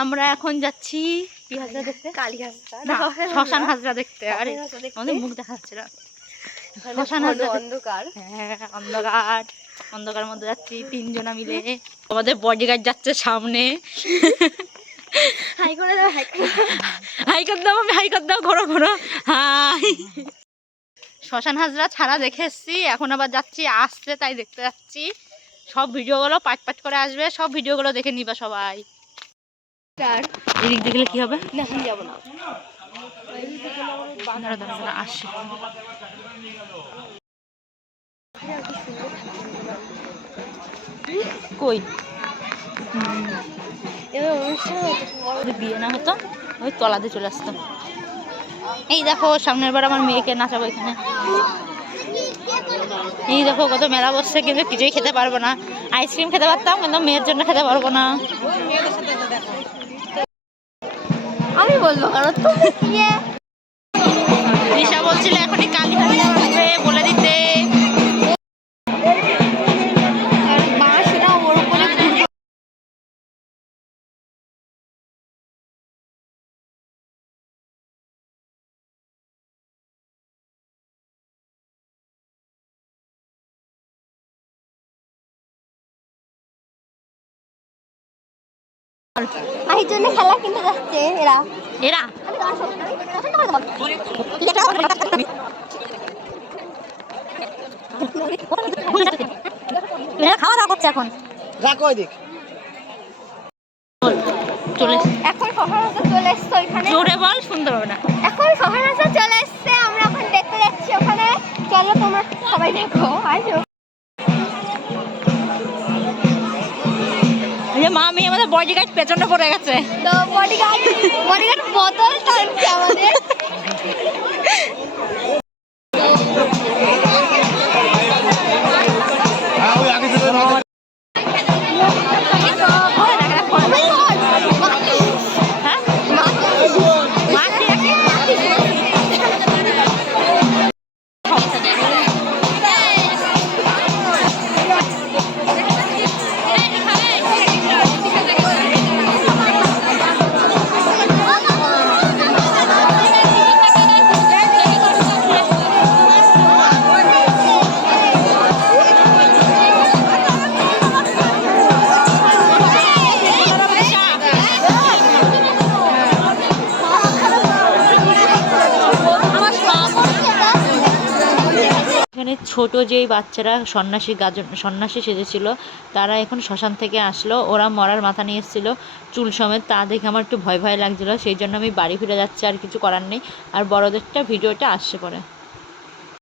আমরা এখন যাচ্ছি কি হাজরা দেখতে। কালী হাসটা শ্মশান হাজরা দেখতে। আরে আমাদের মুখ দেখা যাচ্ছে না। শ্মশান হাজরা অন্ধকার। হ্যাঁ অন্ধকার। অন্ধকার মধ্যে যাচ্ছি তিনজনা মিলে। আমাদের বডিগার্ড যাচ্ছে সামনে। হাই করে দাও হাই করে দাও। কর দাও আমি হাই কর দাও ঘোরো ঘোরো। হাই। শ্মশান হাজরা ছাড়া দেখে এসছি। এখন আবার যাচ্ছি আসছে তাই দেখতে যাচ্ছি। সব ভিডিওগুলো পাট পাট করে আসবে। সব ভিডিওগুলো দেখে নিবা সবাই। আর এদিক দেখলে কি হবে? না আমি যাব না। দাঁড়া দাঁড়া দাঁড়া আসছে কই? যদি বিয়ে না হতো ওই তলাতে চলে আসতাম। এই দেখো সামনের বার আমার মেয়েকে নাচাবো এখানে। এই দেখো কত মেলা বসছে কিন্তু কিছুই খেতে পারব না। আইসক্রিম খেতে পারতাম কিন্তু মেয়ের জন্য খেতে পারব না। আমি বলব কারণ তুমি কি দিশা বলছিল এখনই আর জন্য খেলা কিনতে যাচ্ছে এরা। এরা? খাওয়া দাওয়া করছে এখন। রাখো ওইদিক চলে এসছে। এখন সহায়তা চলে এসছে ওইখানে। জোরে বল শুনতে হবে না। এখন সহায়তা চলে এসছে আমরা এখন দেখতে যাচ্ছি ওখানে। চলো তোমরা সবাই দেখো আসো। যে মা মেয়ে আমাদের বডিগার্ড পেছনে পড়ে গেছে। তো বডিগার্ড বডিগার্ড বোতল টানছে আমাদের। ছোট যেই বাচ্চারা সন্ন্যাসী গাজন, সন্ন্যাসী সেজেছিল, তারা এখন শ্মশান থেকে আসলো। ওরা মরার মাথা নিয়ে এসেছিল, চুল সমেত। তা দেখে আমার একটু ভয় ভয় লাগছিল। সেই জন্য আমি বাড়ি ফিরে যাচ্ছি, আর কিছু করার নেই। আর বড়দেরটা ভিডিওটা আসছে পরে।